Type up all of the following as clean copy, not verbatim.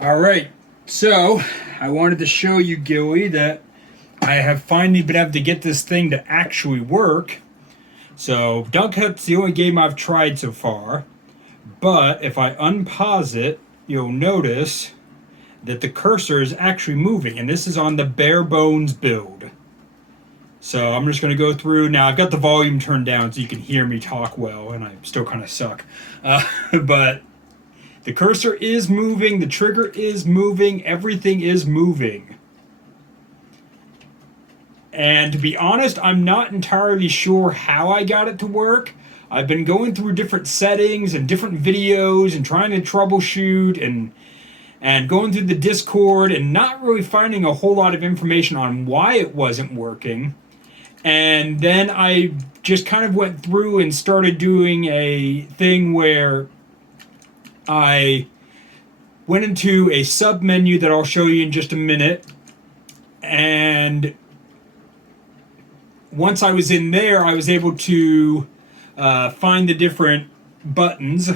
All right, so I wanted to show you, Gilly, that I have finally been able to get this thing to actually work. So Duck Hunt's the only game I've tried so far, but if I unpause it, you'll notice that the cursor is actually moving, and this is on the Barebones build. So I'm just going to go through now. I've got the volume turned down so you can hear me talk well, and I still kind of suck. But the cursor is moving, the trigger is moving, everything is moving. And to be honest, I'm not entirely sure how I got it to work. I've been going through different settings and different videos and trying to troubleshoot and going through the Discord and not really finding a whole lot of information on why it wasn't working. And then I just kind of went through and started doing a thing where I went into a sub menu that I'll show you in just a minute. And once I was in there, I was able to find the different buttons.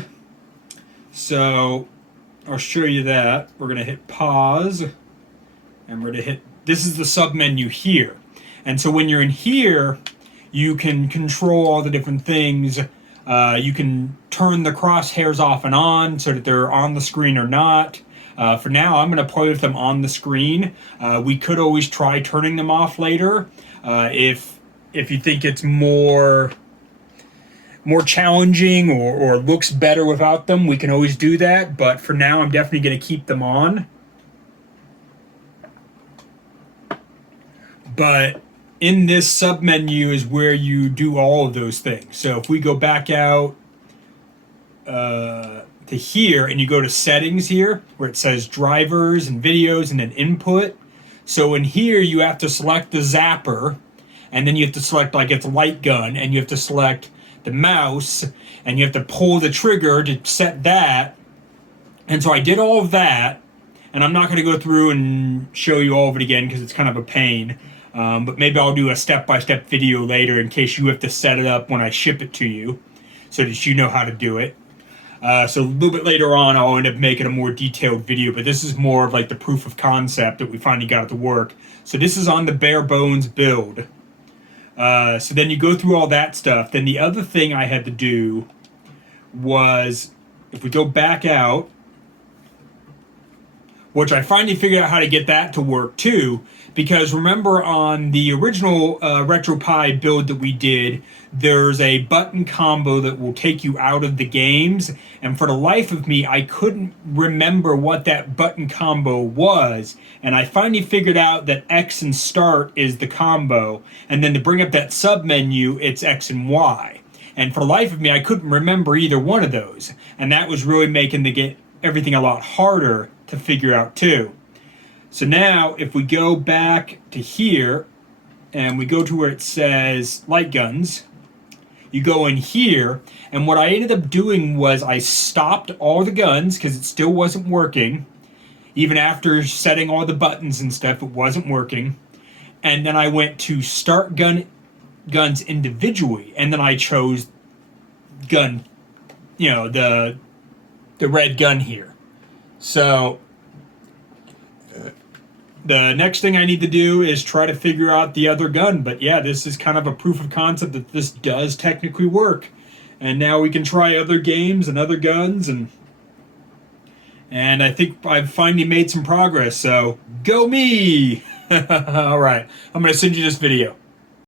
So I'll show you that. We're going to hit pause. And we're going to hit, this is the sub menu here. And so when you're in here, you can control all the different things. You can turn the crosshairs off and on so that they're on the screen or not. For now, I'm going to play with them on the screen. We could always try turning them off later if you think it's more challenging or looks better without them. We can always do that. But for now, I'm definitely going to keep them on. But in this submenu is where you do all of those things. So if we go back out to here and you go to settings here where it says drivers and videos and then input. So in here you have to select the zapper, and then you have to select like its light gun, and you have to select the mouse, and you have to pull the trigger to set that. And so I did all of that, and I'm not going to go through and show you all of it again because it's kind of a pain. But maybe I'll do a step-by-step video later in case you have to set it up when I ship it to you so that you know how to do it. So a little bit later on, I'll end up making a more detailed video, but this is more of like the proof of concept that we finally got it to work. So this is on the bare bones build. So then you go through all that stuff. Then the other thing I had to do was, if we go back out, which I finally figured out how to get that to work too, because remember on the original Retropie build that we did, there's a button combo that will take you out of the games, and for the life of me, I couldn't remember what that button combo was, and I finally figured out that X and start is the combo, and then to bring up that sub menu, it's X and Y. And for the life of me, I couldn't remember either one of those, and that was really making everything a lot harder to figure out too. So now if we go back to here and we go to where it says light guns, you go in here, and what I ended up doing was I stopped all the guns because it still wasn't working. Even after setting all the buttons and stuff, it wasn't working. And then I went to start guns individually, and then I chose gun, the red gun here. So the next thing I need to do is try to figure out the other gun. But yeah, this is kind of a proof of concept that this does technically work. And now we can try other games and other guns, and I think I've finally made some progress. So go me! All right, I'm going to send you this video.